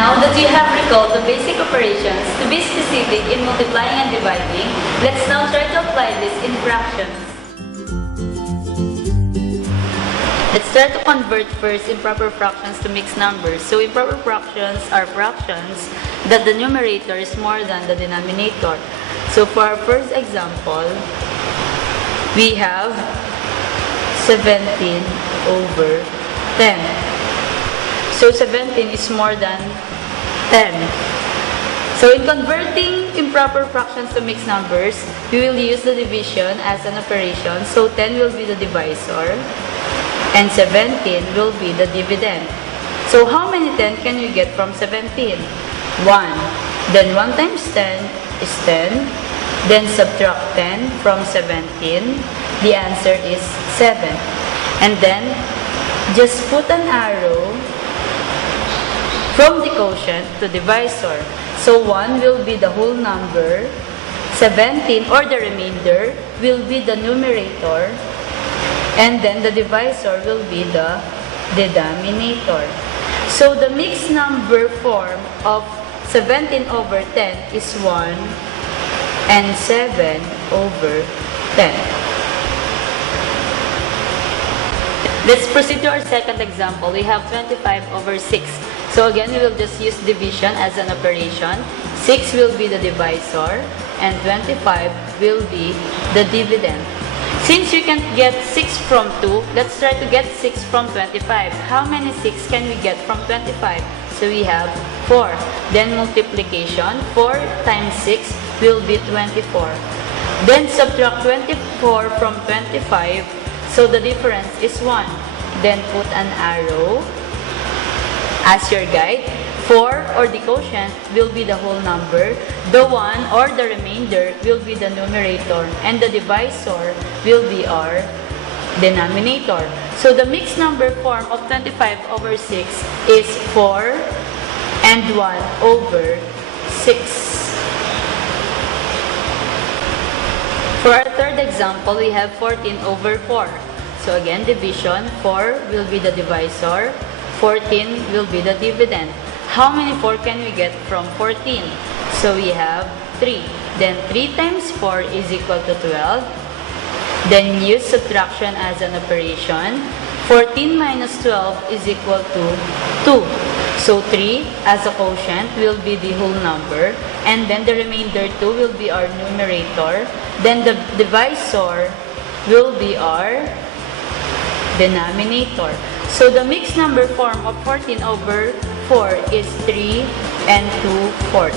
Now that you have recalled the basic operations to be specific in multiplying and dividing, let's now try to apply this in fractions. Let's try to convert first improper fractions to mixed numbers. So improper fractions are fractions that the numerator is more than the denominator. So for our first example, we have 17 over 10. So 17 is more than 10. So in converting improper fractions to mixed numbers, we will use the division as an operation. So 10 will be the divisor and 17 will be the dividend. So how many 10 can you get from 17? 1. Then 1 times 10 is 10. Then subtract 10 from 17. The answer is 7. And then just put an arrow from the quotient to divisor. So 1 will be the whole number, 17 or the remainder will be the numerator, and then the divisor will be the denominator. So the mixed number form of 17 over 10 is 1 and 7 over 10. Let's proceed to our second example. We have 25 over 6. So again, we will just use division as an operation. 6 will be the divisor and 25 will be the dividend. Since you can get 6 from 2, let's try to get 6 from 25. How many 6 can we get from 25? So we have 4. Then multiplication, 4 times 6 will be 24. Then subtract 24 from 25, so the difference is 1. Then put an arrow as your guide. 4 or the quotient will be the whole number. The 1 or the remainder will be the numerator. And the divisor will be our denominator. So the mixed number form of 25 over 6 is 4 and 1 over 6. For our third example, we have 14 over 4. So again, division, 4 will be the divisor, 14 will be the dividend. How many 4 can we get from 14? So we have 3. Then 3 times 4 is equal to 12. Then use subtraction as an operation. 14 minus 12 is equal to 2. So 3 as a quotient will be the whole number. And then the remainder 2 will be our numerator. Then the divisor will be our denominator. So the mixed number form of 14 over 4 is 3 and 2/4.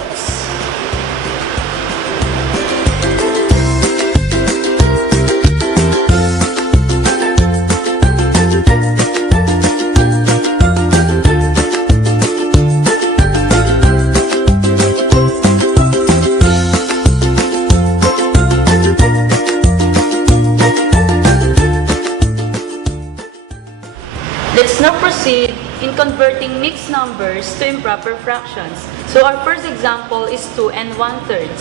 Let's now proceed in converting mixed numbers to improper fractions. So our first example is 2 and 1/3.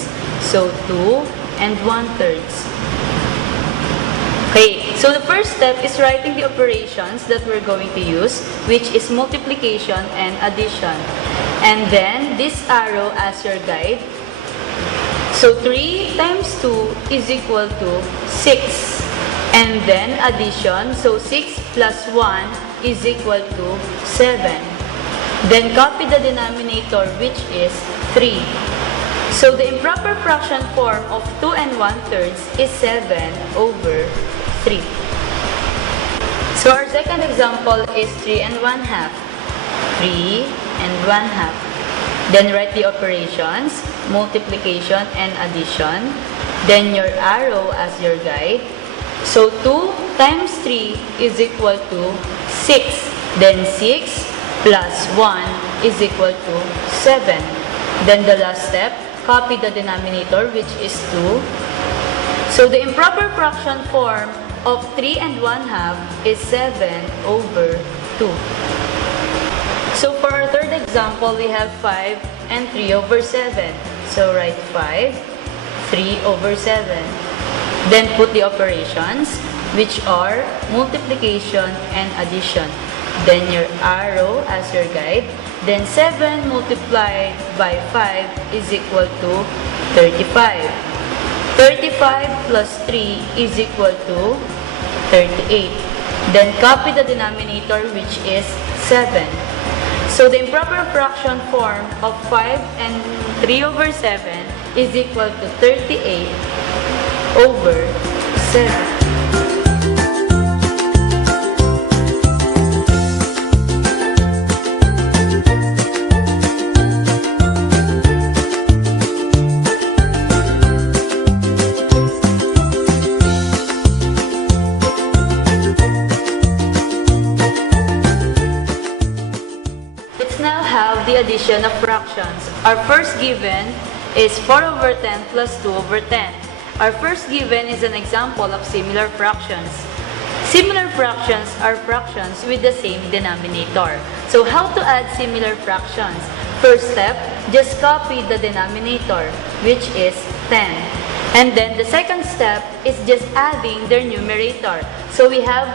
So 2 and 1/3. Okay, so the first step is writing the operations that we're going to use, which is multiplication and addition. And then this arrow as your guide. So 3 times 2 is equal to 6. And then addition, so 6 plus 1 is equal to 7. Then copy the denominator, which is 3. So the improper fraction form of 2 and 1/3 is 7 over 3. So our second example is 3 and 1/2. 3 and 1/2. Then write the operations, multiplication and addition. Then your arrow as your guide. So 2 times 3 is equal to 6. Then 6 plus 1 is equal to 7. Then the last step, copy the denominator, which is 2. So the improper fraction form of 3 and 1/2 is 7 over 2. So for our third example, we have 5 and 3 over 7. So write 5, 3 over 7. Then put the operations, which are multiplication and addition. Then your arrow as your guide. Then 7 multiplied by 5 is equal to 35. 35 plus 3 is equal to 38. Then copy the denominator, which is 7. So the improper fraction form of 5 and 3 over 7 is equal to 38 over 7. The addition of fractions. Our first given is 4 over 10 plus 2 over 10. Our first given is an example of similar fractions. Similar fractions are fractions with the same denominator. So how to add similar fractions? First step, just copy the denominator, which is 10. And then the second step is just adding their numerator. So we have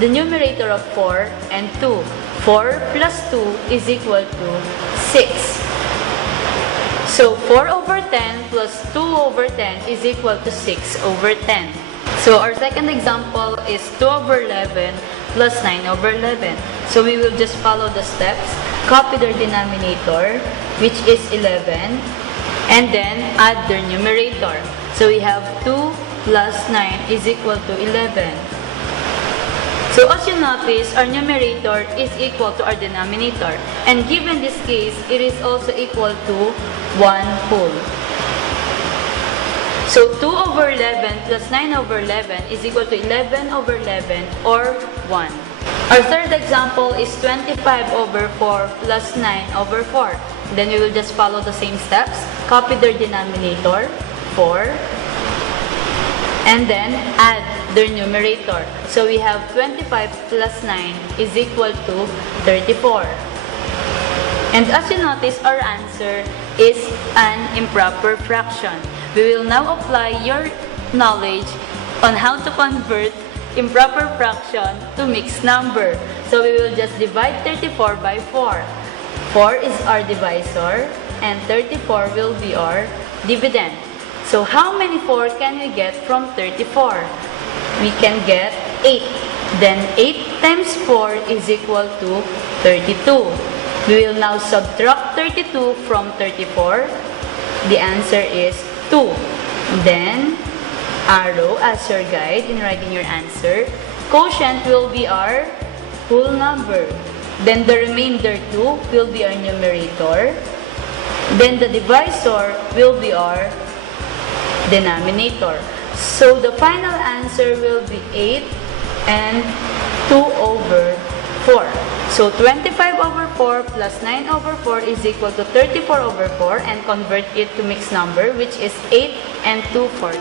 the numerator of 4 and 2. 4 plus 2 is equal to 6. So 4 over 10 plus 2 over 10 is equal to 6 over 10. So our second example is 2 over 11 plus 9 over 11. So we will just follow the steps, copy their denominator, which is 11, and then add their numerator. So we have 2 plus 9 is equal to 11. So as you notice, our numerator is equal to our denominator. And given this case, it is also equal to 1 whole. So 2 over 11 plus 9 over 11 is equal to 11 over 11 or 1. Our third example is 25 over 4 plus 9 over 4. Then we will just follow the same steps. Copy their denominator, 4. And then add their numerator. So we have 25 plus 9 is equal to 34. And as you notice, our answer is an improper fraction. We will now apply your knowledge on how to convert improper fraction to mixed number. So we will just divide 34 by 4. 4 is our divisor and 34 will be our dividend. So how many 4 can we get from 34? We can get 8. Then 8 times 4 is equal to 32. We will now subtract 32 from 34. The answer is 2. Then arrow as your guide in writing your answer. Quotient will be our whole number. Then the remainder 2 will be our numerator. Then the divisor will be our denominator. So the final answer will be 8 and 2 over 4. So 25 over 4 plus 9 over 4 is equal to 34 over 4, and convert it to mixed number, which is 8 and 2/4.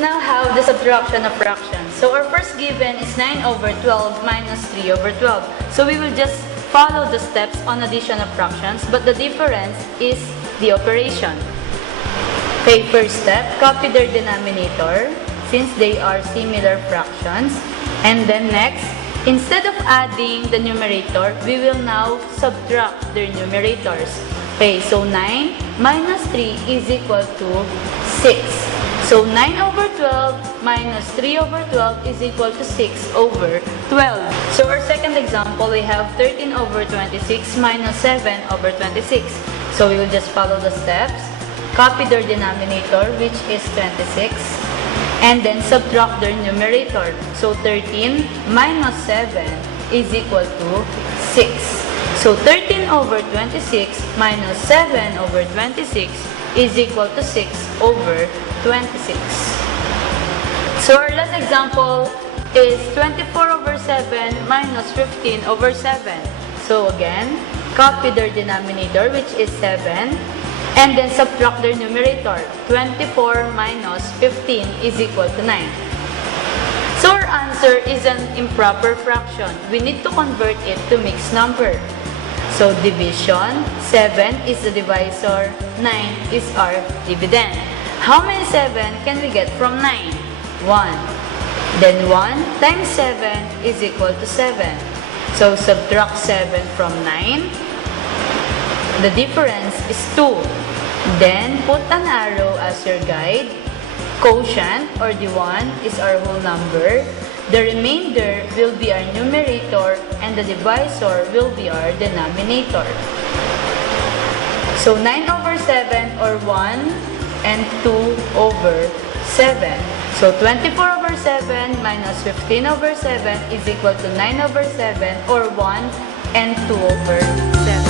Now have the subtraction of fractions. So our first given is 9 over 12 minus 3 over 12. So we will just follow the steps on addition of fractions, but the difference is the operation. Okay, first step, copy their denominator since they are similar fractions. And then next, instead of adding the numerator, we will now subtract their numerators. Okay, so 9 minus 3 is equal to 6. So 9 over 12 minus 3 over 12 is equal to 6 over 12. So our second example, we have 13 over 26 minus 7 over 26. So we will just follow the steps. Copy their denominator, which is 26. And then subtract their numerator. So 13 minus 7 is equal to 6. So 13 over 26 minus 7 over 26 is equal to 6 over 26. So our last example is 24 over 7 minus 15 over 7. So again, copy their denominator, which is 7, and then subtract their numerator. 24 minus 15 is equal to 9. So our answer is an improper fraction. We need to convert it to mixed number. So division, 7 is the divisor, 9 is our dividend. How many 7 can we get from 9? 1. Then 1 times 7 is equal to 7. So subtract 7 from 9. The difference is 2. Then put an arrow as your guide. Quotient or the 1 is our whole number. The remainder will be our numerator and the divisor will be our denominator. So 9 over 7 or 1 and 2 over 7. So 24 over 7 minus 15 over 7 is equal to 9 over 7 or 1 and 2 over 7.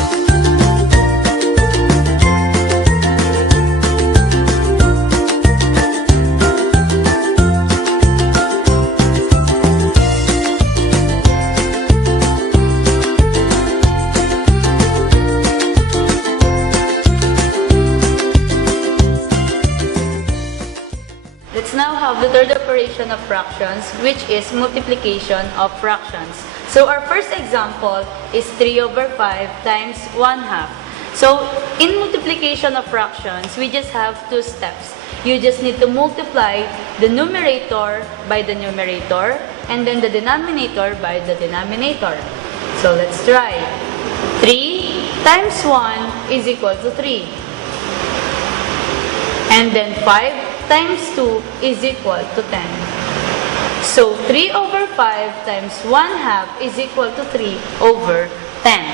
Let's now have the third operation of fractions, which is multiplication of fractions. So our first example is 3 over 5 times 1/2. So in multiplication of fractions, we just have two steps. You just need to multiply the numerator by the numerator and then the denominator by the denominator. So let's try. 3 times 1 is equal to 3. And then 5 times 2 is equal to 10. So 3 over 5 times 1/2 is equal to 3 over 10.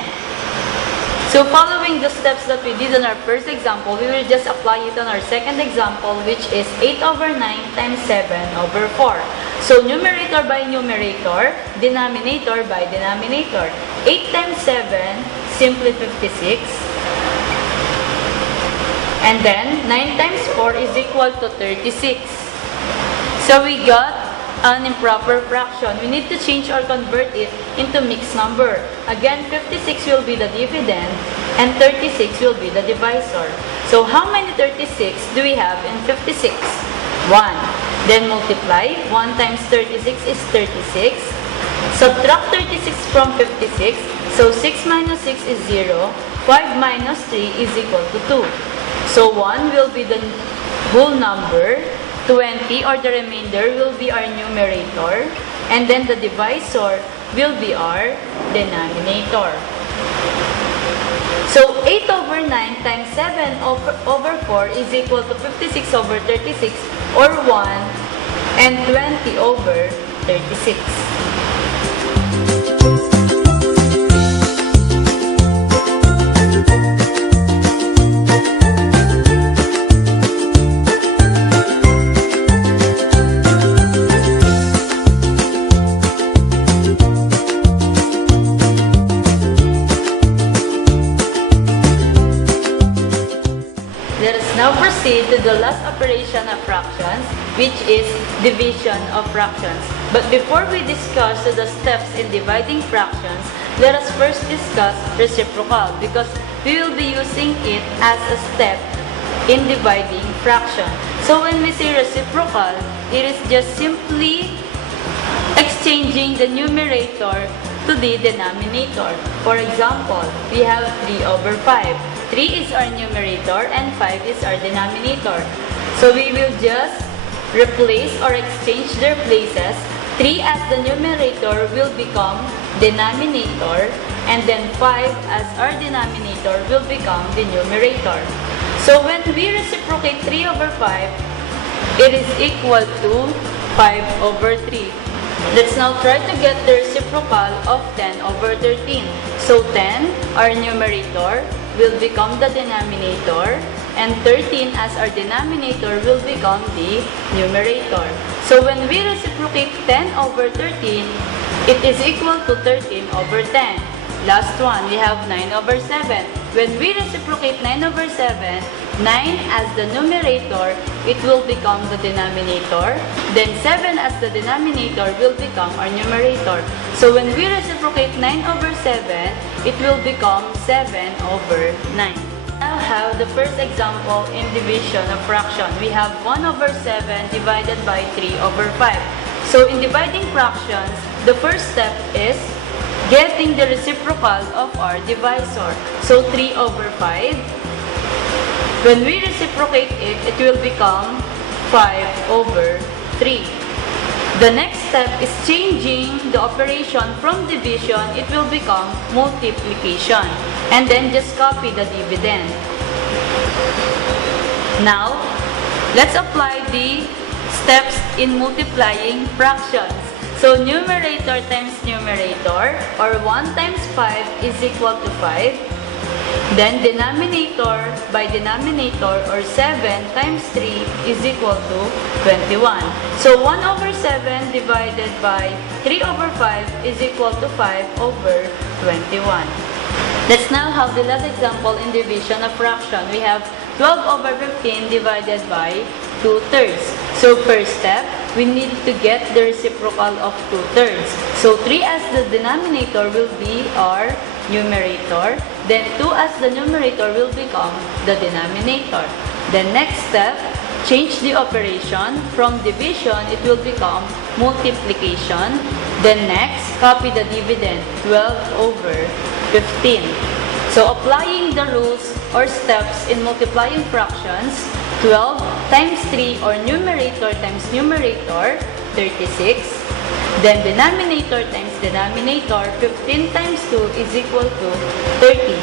So following the steps that we did on our first example, we will just apply it on our second example, which is 8 over 9 times 7 over 4. So numerator by numerator, denominator by denominator. 8 times 7, simply 56. And then 9 times 4 is equal to 36. So we got an improper fraction. We need to change or convert it into mixed number. Again, 56 will be the dividend and 36 will be the divisor. So how many 36 do we have in 56? 1. Then multiply. 1 times 36 is 36. Subtract 36 from 56. So 6 minus 6 is 0. 5 minus 3 is equal to 2. So 1 will be the whole number, 20 or the remainder will be our numerator, and then the divisor will be our denominator. So 8 over 9 times 7 over 4 is equal to 56 over 36 or 1 and 20 over 36. Now proceed to the last operation of fractions, which is division of fractions. But before we discuss the steps in dividing fractions, let us first discuss reciprocal because we will be using it as a step in dividing fraction. So when we say reciprocal, it is just simply exchanging the numerator to the denominator. For example, we have 3 over 5. 3 is our numerator and 5 is our denominator. So we will just replace or exchange their places. 3 as the numerator will become denominator and then 5 as our denominator will become the numerator. So when we reciprocate 3 over 5, it is equal to 5 over 3. Let's now try to get the reciprocal of 10 over 13. So 10, our numerator, will become the denominator and 13 as our denominator will become the numerator. So when we reciprocate 10 over 13, it is equal to 13 over 10. Last one, we have 9 over 7. When we reciprocate 9 over 7, 9 as the numerator, it will become the denominator. Then 7 as the denominator will become our numerator. So when we reciprocate 9 over 7, it will become 7 over 9. Now have the first example in division of fraction. We have 1 over 7 divided by 3 over 5. So in dividing fractions, the first step is getting the reciprocal of our divisor. So 3 over 5. When we reciprocate it, it will become 5 over 3. The next step is changing the operation from division, it will become multiplication. And then just copy the dividend. Now, let's apply the steps in multiplying fractions. So numerator times numerator, or 1 times 5 is equal to 5. Then denominator by denominator, or 7 times 3 is equal to 21. So 1 over 7 divided by 3 over 5 is equal to 5 over 21. Let's now have the last example in division of fraction. We have 12 over 15 divided by 2/3. So first step, we need to get the reciprocal of 2/3. So 3 as the denominator will be our numerator. Then 2 as the numerator will become the denominator. The next step, change the operation. From division, it will become multiplication. Then next, copy the dividend, 12 over 15. So applying the rules or steps in multiplying fractions, 12 times 3, or numerator times numerator, 36. Then denominator times denominator, 15 times 2 is equal to 30.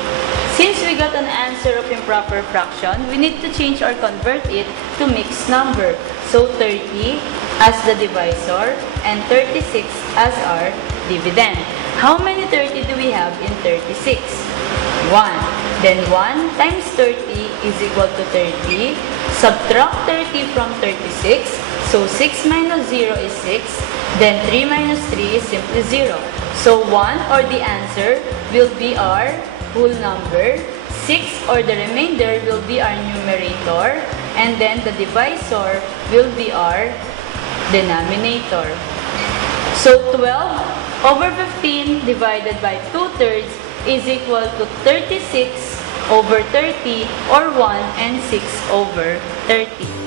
Since we got an answer of improper fraction, we need to change or convert it to mixed number. So 30 as the divisor and 36 as our dividend. How many 30 do we have in 36? 1. Then 1 times 30 is equal to 30. Subtract 30 from 36. So 6 minus 0 is 6. Then 3 minus 3 is simply 0. So 1, or the answer, will be our whole number. 6, or the remainder, will be our numerator. And then the divisor will be our denominator. So 12 over 15 divided by 2/3 is equal to 36 over 30, or 1 and 6 over 30.